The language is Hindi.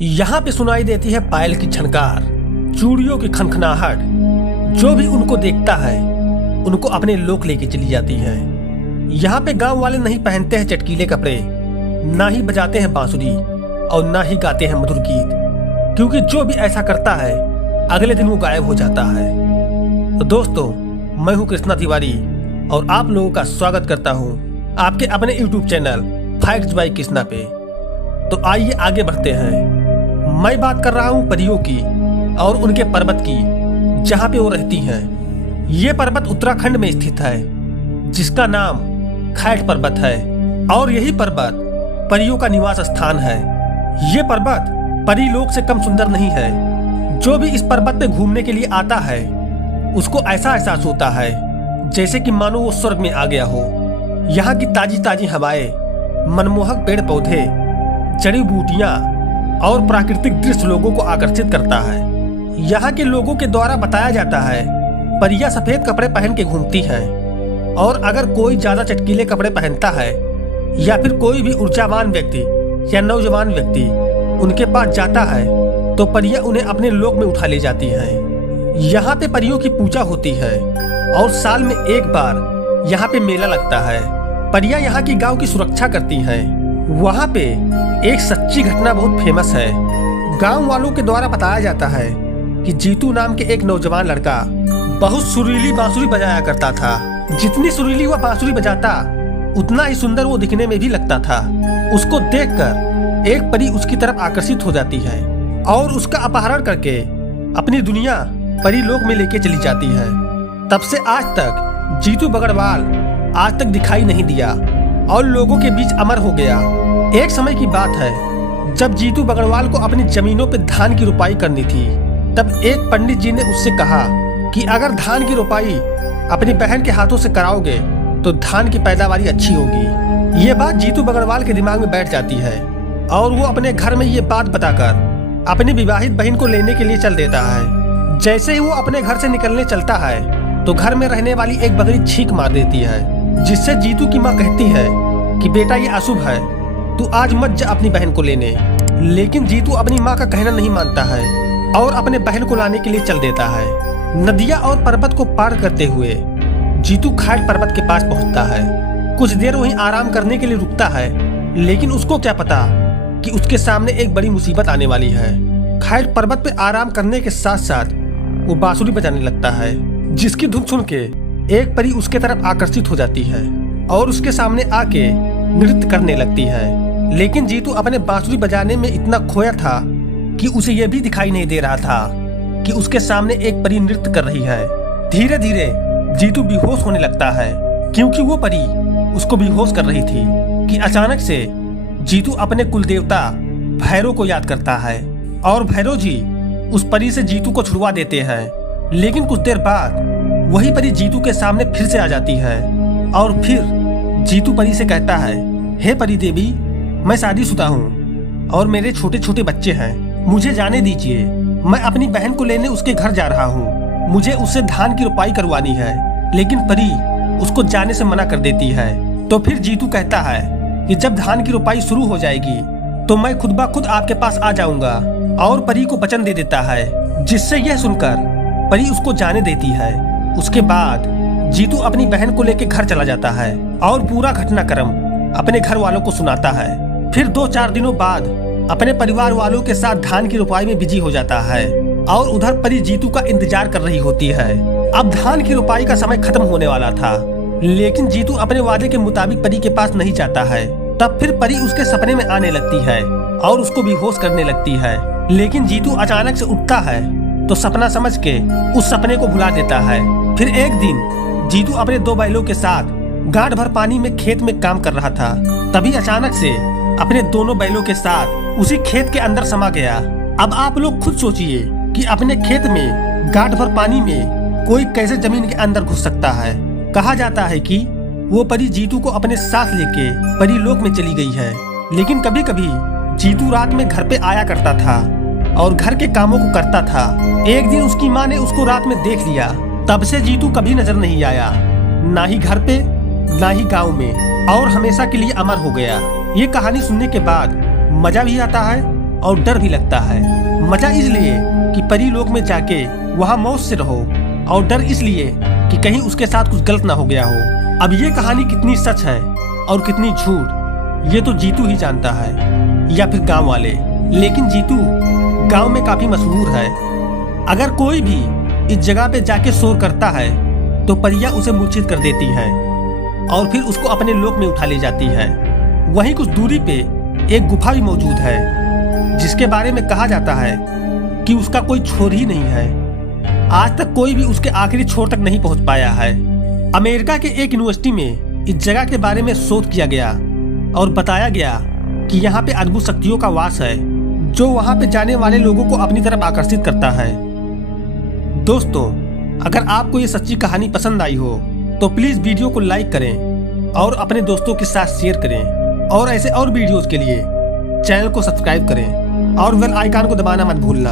यहाँ पे सुनाई देती है पायल की झनकार, चूड़ियों की खनखनाहट। जो भी उनको देखता है उनको अपने लोक लेके चली जाती है। यहाँ पे गांव वाले नहीं पहनते हैं चटकीले कपड़े, ना ही बजाते हैं बांसुरी और ना ही गाते हैं मधुर गीत, क्योंकि जो भी ऐसा करता है अगले दिन वो गायब हो जाता है। तो दोस्तों, मैं हूँ कृष्णा तिवारी और आप लोगों का स्वागत करता हूँ आपके अपने YouTube channel facts by Krishna पे। तो आइए आगे बढ़ते हैं। मैं बात कर रहा हूँ परियों की और उनके पर्वत की, जहाँ पे वो रहती हैं। ये पर्वत उत्तराखंड में स्थित है, जिसका नाम खैट पर्वत है और यही पर्वत परियों का निवास स्थान है। ये पर्वत परी लोक से कम सुंदर नहीं है। जो भी इस पर्वत पे घूमने के लिए आता है उसको ऐसा एहसास होता है जैसे कि मानो वो स्वर्ग में आ गया हो। यहाँ की ताजी ताजी हवाएं, मनमोहक पेड़ पौधे, जड़ी बूटियां और प्राकृतिक दृश्य लोगों को आकर्षित करता है। यहाँ के लोगों के द्वारा बताया जाता है परियां सफेद कपड़े पहन के घूमती हैं, और अगर कोई ज्यादा चटकीले कपड़े पहनता है या फिर कोई भी ऊर्जावान व्यक्ति या नौजवान व्यक्ति उनके पास जाता है तो परियां उन्हें अपने लोक में उठा ले जाती हैं। यहाँ पे परियों की पूजा होती है और साल में एक बार यहाँ पे मेला लगता है। परियां यहाँ की गांव की सुरक्षा करती हैं। वहाँ पे एक सच्ची घटना बहुत फेमस है। गांव वालों के द्वारा बताया जाता है कि जीतू नाम के एक नौजवान लड़का बहुत सुरीली बांसुरी बजाया करता था। जितनी सुरीली वह बांसुरी बजाता उतना ही सुंदर वो दिखने में भी लगता था। उसको देखकर एक परी उसकी तरफ आकर्षित हो जाती है और उसका अपहरण करके अपनी दुनिया परी लोक में लेके चली जाती है। तब से आज तक जीतू बगड़वाल आज तक दिखाई नहीं दिया और लोगों के बीच अमर हो गया। एक समय की बात है जब जीतू बगड़वाल को अपनी जमीनों पे धान की रुपाई करनी थी। तब एक पंडित जी ने उससे कहा कि अगर धान की रुपाई अपनी बहन के हाथों से कराओगे तो धान की पैदावारी अच्छी होगी। ये बात जीतू बगड़वाल के दिमाग में बैठ जाती है और वो अपने घर में ये बात बताकर अपनी विवाहित बहन को लेने के लिए चल देता है। जैसे ही वो अपने घर से निकलने चलता है तो घर में रहने वाली एक बकरी छींक मार देती है, जिससे जीतू की माँ कहती है कि बेटा ये अशुभ है, तू आज मत जा अपनी बहन को लेने। लेकिन जीतू अपनी माँ का कहना नहीं मानता है और अपने बहन को लाने के लिए चल देता है। नदियाँ और पर्वत को पार करते हुए जीतू खैट पर्वत के पास पहुँचता है। कुछ देर वहीं आराम करने के लिए रुकता है, लेकिन उसको क्या पता कि उसके सामने एक बड़ी मुसीबत आने वाली है। खैट पर्वत पे आराम करने के साथ साथ वो बांसुरी बजाने लगता है, जिसकी धुन सुन के एक परी उसके तरफ आकर्षित हो जाती है और उसके सामने आके नृत्य करने लगती है। लेकिन जीतू अपने बांसुरी बजाने में इतना खोया था कि उसे यह भी दिखाई नहीं दे रहा था कि उसके सामने एक परी नृत्य कर रही है। धीरे धीरे जीतू बेहोश होने लगता है, क्योंकि वो परी उसको बेहोश कर रही थी कि अचानक से जीतू अपने कुलदेवता भैरव को याद करता है और भैरव जी उस परी से जीतू को छुड़वा देते हैं। लेकिन कुछ देर बाद वही परी जीतू के सामने फिर से आ जाती है और फिर जीतू परी से कहता है, हे परी देवी, मैं शादीशुदा हूँ और मेरे छोटे छोटे बच्चे हैं, मुझे जाने दीजिए। मैं अपनी बहन को लेने उसके घर जा रहा हूँ। मुझे उससे धान की रुपाई करवानी है। लेकिन परी उसको जाने से मना कर देती है। तो फिर जीतू कहता है कि जब धान की रुपाई शुरू हो जाएगी तो मैं खुद ब खुद आपके पास आ जाऊंगा, और परी को वचन दे देता है, जिससे यह सुनकर परी उसको जाने देती है। उसके बाद जीतू अपनी बहन को लेकर घर चला जाता है और पूरा घटनाक्रम अपने घर वालों को सुनाता है। फिर 2-4 दिनों बाद अपने परिवार वालों के साथ धान की रुपाई में बिजी हो जाता है और उधर परी जीतू का इंतजार कर रही होती है। अब धान की रुपाई का समय खत्म होने वाला था, लेकिन जीतू अपने वादे के मुताबिक परी के पास नहीं जाता है। तब फिर परी उसके सपने में आने लगती है और उसको बेहोश करने लगती है। लेकिन जीतू अचानक से उठता है तो सपना समझ के उस सपने को भुला देता है। फिर एक दिन जीतू अपने 2 बैलों के साथ गांठ भर पानी में खेत में काम कर रहा था। तभी अचानक से अपने दोनों बैलों के साथ उसी खेत के अंदर समा गया। अब आप लोग खुद सोचिए कि अपने खेत में गांठ भर पानी में कोई कैसे जमीन के अंदर घुस सकता है। कहा जाता है कि वो परी जीतू को अपने साथ लेके परी लोक में चली गई है। लेकिन कभी कभी जीतू रात में घर पे आया करता था और घर के कामों को करता था। एक दिन उसकी माँ ने उसको रात में देख लिया। तब से जीतू कभी नजर नहीं आया, ना ही घर पे ना ही गांव में, और हमेशा के लिए अमर हो गया। ये कहानी सुनने के बाद मजा भी आता है और डर भी लगता है। मजा इसलिए कि परी लोक में जाके वहाँ मौज से रहो, और डर इसलिए कि कहीं उसके साथ कुछ गलत ना हो गया हो। अब ये कहानी कितनी सच है और कितनी झूठ, ये तो जीतू ही जानता है, या फिर गांव वाले। लेकिन जीतू गांव में काफी मशहूर है। अगर कोई भी इस जगह पे जाके शोर करता है तो परियां उसे मूर्छित कर देती है और फिर उसको अपने लोक में उठा ले जाती है। वहीं कुछ दूरी पे एक गुफा भी मौजूद है, जिसके बारे में कहा जाता है कि उसका कोई छोर ही नहीं है। आज तक कोई भी उसके आखिरी छोर तक नहीं पहुंच पाया है। अमेरिका के एक यूनिवर्सिटी में इस जगह के बारे में शोध किया गया और बताया गया कि यहाँ पे अद्भुत शक्तियों का वास है, जो वहाँ पे जाने वाले लोगों को अपनी तरफ आकर्षित करता है। दोस्तों, अगर आपको ये सच्ची कहानी पसंद आई हो तो प्लीज वीडियो को लाइक करें और अपने दोस्तों के साथ शेयर करें, और ऐसे और वीडियोस के लिए चैनल को सब्सक्राइब करें और बेल आइकन को दबाना मत भूलना।